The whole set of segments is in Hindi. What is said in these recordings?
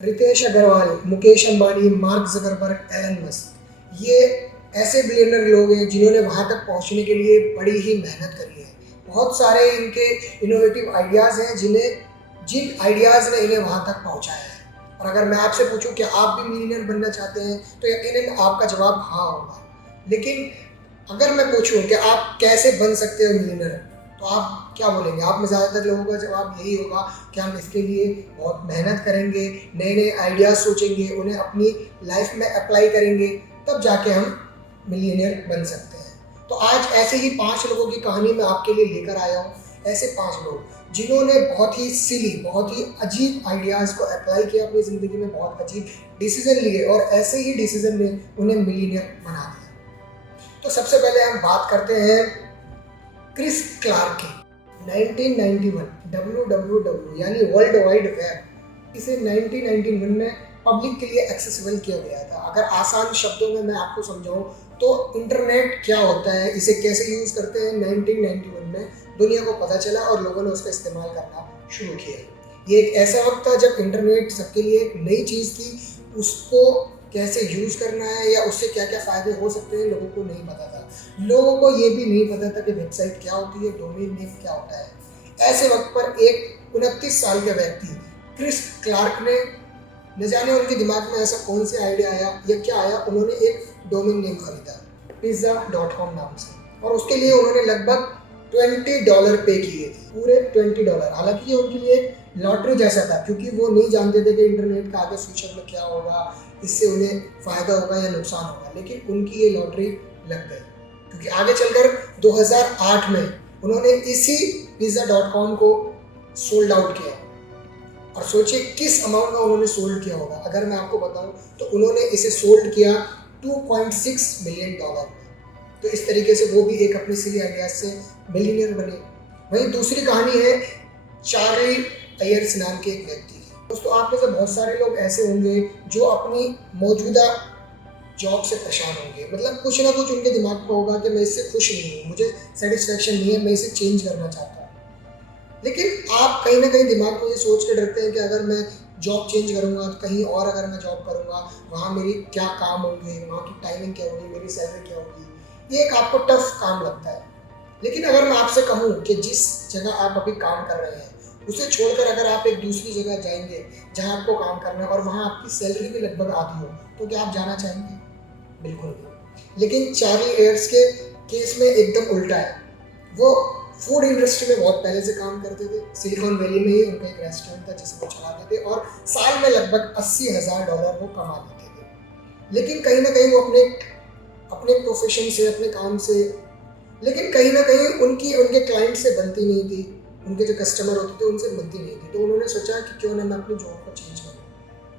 Ritesh Agarwal, Mukesh Ambani, Mark Zuckerberg, Elon Musk, ये ऐसे बिलियनर लोग हैं जिन्होंने वहाँ तक पहुँचने के लिए बड़ी ही मेहनत करी है। बहुत सारे इनके इनोवेटिव आइडियाज़ हैं जिन आइडियाज़ ने इन्हें वहाँ तक पहुँचाया है। और अगर मैं आपसे पूछूं कि आप भी मिलियनर बनना चाहते हैं तो यकीनन आपका जवाब हाँ होगा। लेकिन अगर मैं पूछूं कि आप कैसे बन सकते हो मिलियनर, तो आप क्या बोलेंगे? आप में ज़्यादातर लोगों का जवाब यही होगा कि हम इसके लिए बहुत मेहनत करेंगे, नए नए आइडियाज़ सोचेंगे, उन्हें अपनी लाइफ में अप्लाई करेंगे, तब जाके हम मिलियनियर बन सकते हैं। तो आज ऐसे ही 5 लोगों की कहानी मैं आपके लिए लेकर आया हूँ। ऐसे 5 लोग जिन्होंने बहुत ही सिली, बहुत ही अजीब आइडियाज़ को अप्लाई किया अपनी ज़िंदगी में, बहुत अजीब डिसीजन लिए और ऐसे ही डिसीजन ने उन्हें मिलियनियर बना दिया। तो सबसे पहले हम बात करते हैं क्रिस क्लार्क की। 1991 WWW यानी वर्ल्ड वाइड वेब, इसे 1991 में पब्लिक के लिए एक्सेसिबल किया गया था। अगर आसान शब्दों में मैं आपको समझाऊं तो इंटरनेट क्या होता है, इसे कैसे यूज़ करते हैं, 1991 में दुनिया को पता चला और लोगों ने उसका इस्तेमाल करना शुरू किया। ये एक ऐसा वक्त था जब इंटरनेट सबके लिए एक नई चीज़ थी। उसको कैसे यूज़ करना है या उससे क्या क्या फ़ायदे हो सकते हैं लोगों को नहीं पता था। लोगों को ये भी नहीं पता था कि वेबसाइट क्या होती है, डोमेन नेम क्या होता है। ऐसे वक्त पर एक 29 साल का व्यक्ति क्रिस क्लार्क ने, न जाने उनके दिमाग में ऐसा कौन सा आइडिया आया या क्या आया, उन्होंने एक डोमेन नेम खरीदा pizza.com नाम से, और उसके लिए उन्होंने लगभग $20 पे किए थे, पूरे $20। हालांकि ये उनके लिए लॉटरी जैसा था, क्योंकि वो नहीं जानते थे कि इंटरनेट का आगे फ्यूचर में क्या होगा, इससे उन्हें फ़ायदा होगा या नुकसान होगा, लेकिन उनकी ये लॉटरी लग गई। क्योंकि आगे चलकर 2008 में उन्होंने इसी pizza.com को सोल्ड आउट किया। और सोचिए किस अमाउंट में उन्होंने सोल्ड किया होगा। अगर मैं आपको बताऊं तो उन्होंने इसे सोल्ड किया $2.6 मिलियन में। तो इस तरीके से वो भी एक अपनी सिली आइडियाज से मिलियनियर बने। वहीं दूसरी कहानी है चार्ली अयर्स नाम के एक व्यक्ति की। दोस्तों, आप में से बहुत सारे लोग ऐसे होंगे जो अपनी मौजूदा जॉब से परेशान होंगे। मतलब कुछ ना कुछ उनके दिमाग में होगा कि मैं इससे खुश नहीं हूँ, मुझे सेटिस्फेक्शन नहीं है, मैं इसे चेंज करना चाहता हूँ। लेकिन आप कहीं ना कहीं दिमाग में ये सोच के डरते हैं कि अगर मैं जॉब चेंज करूँगा तो कहीं और अगर मैं जॉब करूँगा वहाँ मेरी क्या काम होंगे, वहाँ की टाइमिंग क्या होगी, मेरी सैलरी क्या होगी। ये एक आपको टफ काम लगता है। लेकिन अगर मैं आपसे कहूँ कि जिस जगह आप अभी काम कर रहे हैं उसे छोड़कर अगर आप एक दूसरी जगह जाएंगे जहाँ आपको काम करना है और वहाँ आपकी सैलरी भी लगभग आधी हो, तो क्या आप जाना चाहेंगे? बिल्कुल नहीं। लेकिन चार्ली एयर्स के केस में एकदम उल्टा है। वो फूड इंडस्ट्री में बहुत पहले से काम करते थे। सिलिकॉन वैली में ही उनका एक रेस्टोरेंट था जिसे वो चलाते थे और साल में लगभग $80,000 वो कमा लेते थे। लेकिन कहीं ना कहीं वो अपने प्रोफेशन से, अपने काम से, लेकिन कहीं ना कहीं उनके क्लाइंट से बनती नहीं थी, उनके जो कस्टमर होते थे उनसे बनती नहीं थी। तो उन्होंने सोचा कि क्यों ना मैं अपनी जॉब को चेंज करूँ,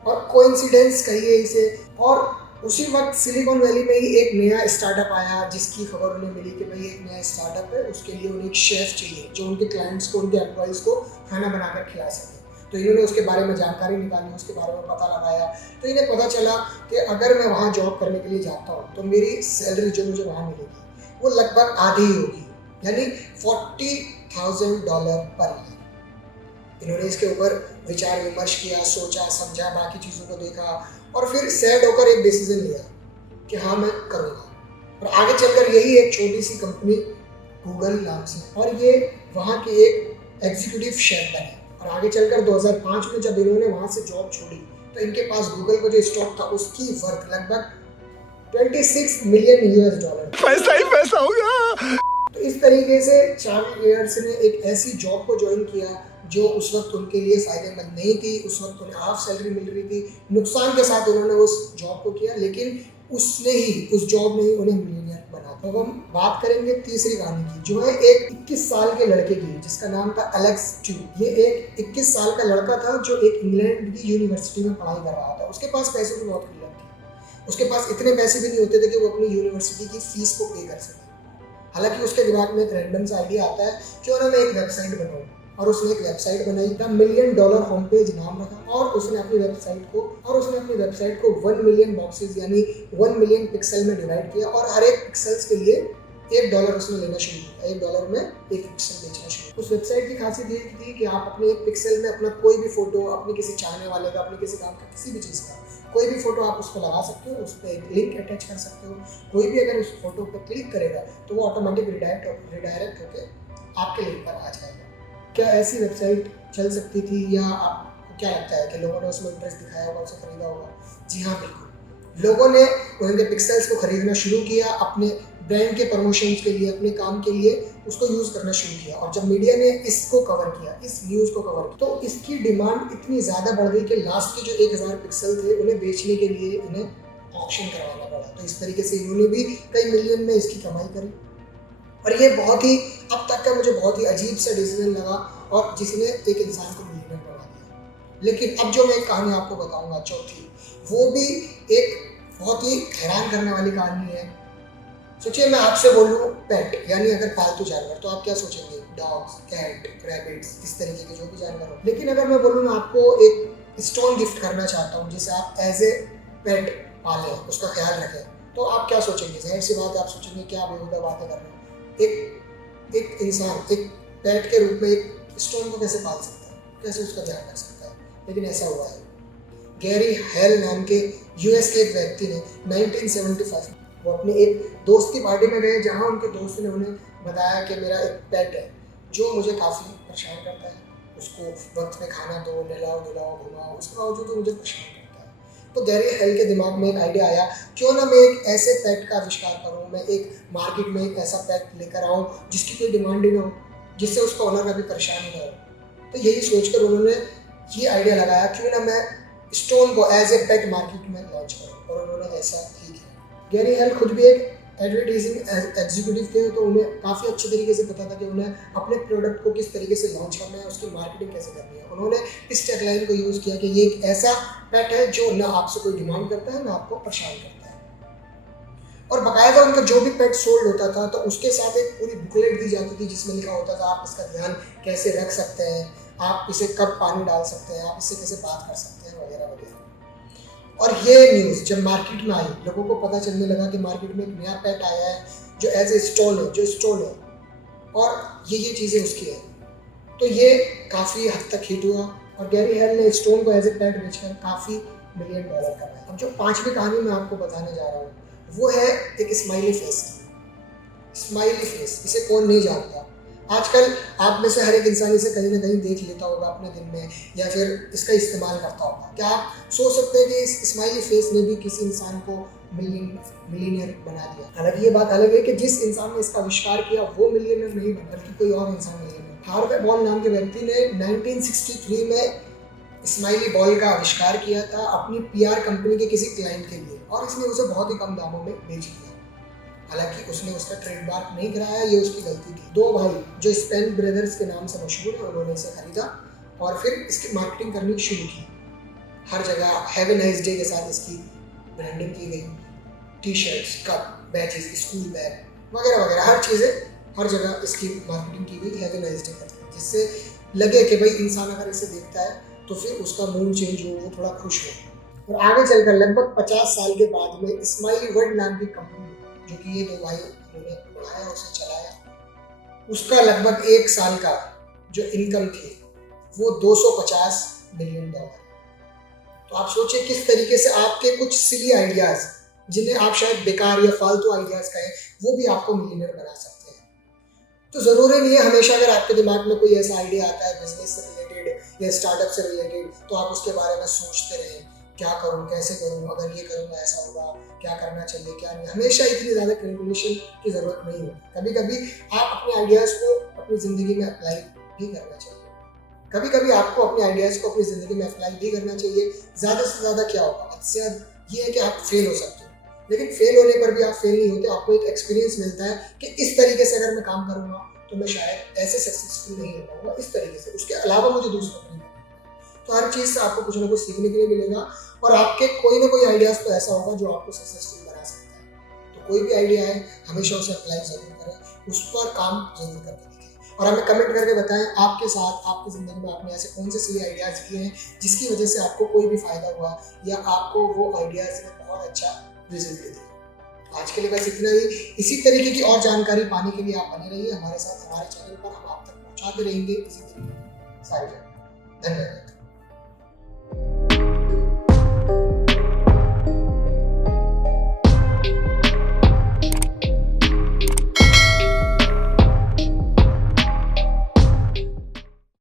और कोइंसिडेंस कहिए इसे। और उसी वक्त सिलिकॉन वैली में ही एक नया स्टार्टअप आया जिसकी खबर उन्हें मिली कि भाई एक नया स्टार्टअप है, उसके लिए उन्हें एक शेफ़ चाहिए जो उनके क्लाइंट्स को, उनके एम्प्लॉइज़ को खाना बनाकर खिला सके। तो इन्होंने उसके बारे में जानकारी निकाली, उसके बारे में पता लगाया। तो इन्हें पता चला कि अगर मैं वहाँ जॉब करने के लिए जाता हूँ तो मेरी सैलरी जो मुझे वहाँ मिलेगी वो लगभग आधी ही होगी, यानी $40,000 पर ईयर। इन्होंने इसके ऊपर विचार विमर्श किया, सोचा समझा, बाकी चीज़ों को देखा और फिर सैड होकर एक डिसीजन लिया कि हाँ मैं करूँगा। और आगे चलकर यही एक छोटी सी कंपनी गूगल नाम से, और ये वहाँ के एक एग्जीक्यूटिव शेफ बने। और आगे चलकर 2005 में जब इन्होंने वहाँ से जॉब छोड़ी तो इनके पास गूगल का जो स्टॉक था उसकी वर्थ लगभग $26 मिलियन। पैसा ही पैसा होगा। तो इस तरीके से चार्ली एयर्स ने एक ऐसी जॉब को ज्वाइन किया जो उस वक्त उनके लिए फ़ायदेमंद नहीं थी। उस वक्त उन्हें हाफ सैलरी मिल रही थी, नुकसान के साथ उन्होंने उस जॉब को किया, लेकिन उस जॉब ने ही उन्हें मिलियनियर बना। तो हम बात करेंगे तीसरी कहानी की, जो है एक 21 साल के लड़के की, जिसका नाम था एलेक्स च्यू। ये एक 21 साल का लड़का था जो एक इंग्लैंड की यूनिवर्सिटी में पढ़ाई कर रहा था। उसके पास पैसे की बहुत किल्लत थी। उसके पास इतने पैसे भी नहीं होते थे कि वो अपनी यूनिवर्सिटी की फीस को पे कर सके। हालांकि उसके दिमाग में एक रैंडम सा आइडिया आता है कि उन्होंने एक वेबसाइट बनाई, और उसने एक वेबसाइट बनाई, द $1,000,000 होम पेज नाम रखा, और उसने अपनी वेबसाइट को 1 मिलियन बॉक्सेस यानी 1 मिलियन पिक्सल में डिवाइड किया, और हर एक पिक्सल्स के लिए $1 उसने लेना शुरू किया, $1 में एक पिक्सल बेचना शुरू। उस वेबसाइट की खासियत ये थी कि आप अपने एक पिक्सल में अपना कोई भी फोटो, अपने किसी चाहने वाले का, अपने किसी काम का, किसी भी चीज़ का कोई भी फोटो आप उस पर लगा सकते हो, उस पर एक लिंक अटैच कर सकते हो। कोई भी अगर उस फोटो पर क्लिक करेगा तो वो ऑटोमेटिक रिडायरेक्ट होकर आपके लिंक पर आ जाएगा। क्या ऐसी वेबसाइट चल सकती थी, या आपको क्या लगता है कि लोगों ने उसमें इंटरेस्ट दिखाया होगा, उसे खरीदा होगा? जी हाँ, बिल्कुल। लोगों ने उनके पिक्सल्स को खरीदना शुरू किया, अपने ब्रांड के प्रमोशंस के लिए, अपने काम के लिए उसको यूज़ करना शुरू किया। और जब मीडिया ने इसको कवर किया, इस न्यूज़ को कवर किया, तो इसकी डिमांड इतनी ज़्यादा बढ़ गई कि लास्ट के जो 1000 पिक्सल थे उन्हें बेचने के लिए इन्हें ऑक्शन करवाना पड़ा। तो इस तरीके से इन्होंने भी कई मिलियन में इसकी कमाई करी। और ये बहुत ही, अब तक का मुझे बहुत ही अजीब सा डिसीजन लगा, और जिसने एक इंसान को मिलियनर बना दिया। लेकिन अब जो मैं एक कहानी आपको बताऊंगा, चौथी, वो भी एक बहुत ही हैरान करने वाली कहानी है। सोचिए मैं आपसे बोलूँ पेट, यानी अगर पालतू जानवर, तो आप क्या सोचेंगे? डॉग्स, कैट, रैबिट्स, इस तरीके के जो भी जानवर हो। लेकिन अगर मैं बोलूँ मैं आपको एक स्टोन गिफ्ट करना चाहता हूँ जिसे आप एज ए पेट पालें, उसका ख्याल रखें, तो आप क्या सोचेंगे? जाहिर सी बात है, आप सोचेंगे क्या बेहुदा बातें कर रहे हैं। एक इंसान एक पेट के रूप में एक स्टोन को कैसे पाल सकता है, कैसे उसका ध्यान रख सकता है? लेकिन ऐसा हुआ है। गैरी हेल नाम के यूएस के एक व्यक्ति ने 1975 वो अपने एक दोस्त की पार्टी में गए, जहां उनके दोस्त ने उन्हें बताया कि मेरा एक पेट है जो मुझे काफ़ी परेशान करता है, उसको वक्त पे खाना दो, नहलाओ धुलाओ घुमाओ, उसके बावजूद तो मुझे परेशान करता है। तो गैरी हेल के दिमाग में एक आइडिया आया, क्यों ना मैं एक ऐसे पेट का आविष्कार करूँ, मैं एक मार्केट में एक ऐसा पेट लेकर आऊँ जिसकी कोई डिमांड ही ना हो, जिससे उसका ओनर कभी परेशान ही ना हो। तो यही सोचकर उन्होंने ये आइडिया लगाया, क्यों ना मैं स्टोन को एज ए पेट मार्केट में लॉन्च करूँ, और उन्होंने ऐसा ही किया। गैरी हेल खुद भी एक एडवर्टाइजिंग एग्जीक्यूटिव थे, तो उन्हें काफ़ी अच्छे तरीके से पता था कि उन्हें अपने प्रोडक्ट को किस तरीके से लॉन्च करना है, उसकी मार्केटिंग कैसे करनी है। उन्होंने इस टैगलाइन को यूज़ किया कि ये एक ऐसा पेट है जो ना आपसे कोई डिमांड करता है, ना आपको परेशान करता है। और बाकायदा उनका जो भी पेट सोल्ड होता था तो उसके साथ एक पूरी बुकलेट दी जाती थी जिसमें लिखा होता था आप इसका ध्यान कैसे रख सकते हैं, आप इसे कब पानी डाल सकते हैं, आप इससे कैसे बात कर सकते हैं, वगैरह वगैरह। और ये न्यूज़ जब मार्केट में आई, लोगों को पता चलने लगा कि मार्केट में एक नया पेट आया है जो एज ए स्टोन है, जो स्टोन है, और ये चीज़ें उसकी है। तो ये काफ़ी हद तक हिट हुआ, और गैरी हेल ने स्टोन को एज ए पेट बेचकर काफ़ी $मिलियन कमाए। अब जो पांचवी कहानी मैं आपको बताने जा रहा हूँ वो है एक स्माइली फेस। स्माइली फेस, इसे कौन नहीं जानता? आजकल आप में से हर एक इंसान इसे कहीं ना कहीं देख लेता होगा अपने दिन में, या फिर इसका इस्तेमाल करता होगा। क्या आप सोच सकते हैं कि इस स्माइली फेस ने भी किसी इंसान को मिलियनियर बना दिया? हालांकि ये बात अलग है कि जिस इंसान ने इसका आविष्कार किया वो मिलियनियर नहीं बना, बल्कि कोई और इंसान मिलियनियर। हार्वे बॉल नाम के व्यक्ति ने 1963 में स्माइली बॉल का आविष्कार किया था अपनी पीआर कंपनी के किसी क्लाइंट के लिए, और इसने उसे बहुत ही कम दामों में बेच दिया। हालांकि उसने उसका ट्रेडमार्क नहीं कराया, ये उसकी गलती थी। दो भाई जो स्पेन ब्रदर्स के नाम से मशहूर है, उन्होंने इसे खरीदा और फिर इसकी मार्केटिंग करनी शुरू की। हर जगह हैव ए नाइस डे के साथ इसकी ब्रांडिंग की गई, T shirts, cup, batches, school bag वगैरह वगैरह, हर चीज़ें, हर जगह इसकी मार्केटिंग की गई हैव ए नाइस डे करके, जिससे लगे कि भाई इंसान अगर इसे देखता है तो फिर उसका मूड चेंज हो, वो थोड़ा खुश हो। और आगे चलकर लगभग 50 साल के बाद में स्माइली वर्ल्ड नाम की कंपनी, जो कि ये दो भाई उन्होंने बनाया, उसे चलाया, उसका लगभग 1 साल का जो इनकम थी वो $250 मिलियन। तो आप सोचिए किस तरीके से आपके कुछ सिली आइडियाज, जिन्हें आप शायद बेकार या फालतू आइडियाज कहें, वो भी आपको मिलियनर बना सकते हैं। तो ज़रूरी नहीं है हमेशा अगर आपके दिमाग में कोई ऐसा आइडिया आता है बिजनेस से रिलेटेड या स्टार्टअप से रिलेटेड, तो आप उसके बारे में सोचते रहें, क्या करूं, कैसे करूं, अगर ये करूंगा ऐसा होगा, क्या करना चाहिए क्या नहीं। हमेशा इतनी ज़्यादा कैलकुलेशन की ज़रूरत नहीं है। कभी कभी आप अपने आइडियाज़ को अपनी ज़िंदगी में अप्लाई भी करना चाहिए। कभी कभी आपको अपने आइडियाज़ को अपनी ज़िंदगी में अप्लाई भी करना चाहिए। ज़्यादा से ज़्यादा क्या होगा, अच्छे ये है कि आप फेल हो सकते हो, लेकिन फेल होने पर भी आप फेल नहीं होते। आपको एक एक्सपीरियंस मिलता है कि इस तरीके से अगर मैं काम करूँगा तो मैं शायद ऐसे सक्सेसफुल नहीं हो पाऊंगा, इस तरीके से, उसके अलावा मुझे दूसरा नहीं मिलेगा। तो हर चीज़ से आपको कुछ ना कुछ सीखने के लिए मिलेगा, और आपके कोई ना कोई आइडियाज़ तो ऐसा होगा जो आपको सक्सेसफुल बना सकता है। तो कोई भी आइडिया है हमेशा उसे अप्लाई जरूर करें, उस पर काम जरूर करके देखें, और हमें कमेंट करके बताएं आपके साथ आपकी ज़िंदगी में आपने ऐसे कौन से सही आइडियाज़ किए हैं जिसकी वजह से आपको कोई भी फ़ायदा हुआ, या आपको वो आइडियाज़ ने बहुत अच्छा रिजल्ट दिया। आज के लिए बस इतना ही। इसी तरीके की और जानकारी पाने के लिए आप बने रहिए हमारे साथ, हमारे चैनल पर हम आप तक पहुंचाते रहेंगे इसी तरीके की सारी जानकारी। धन्यवाद।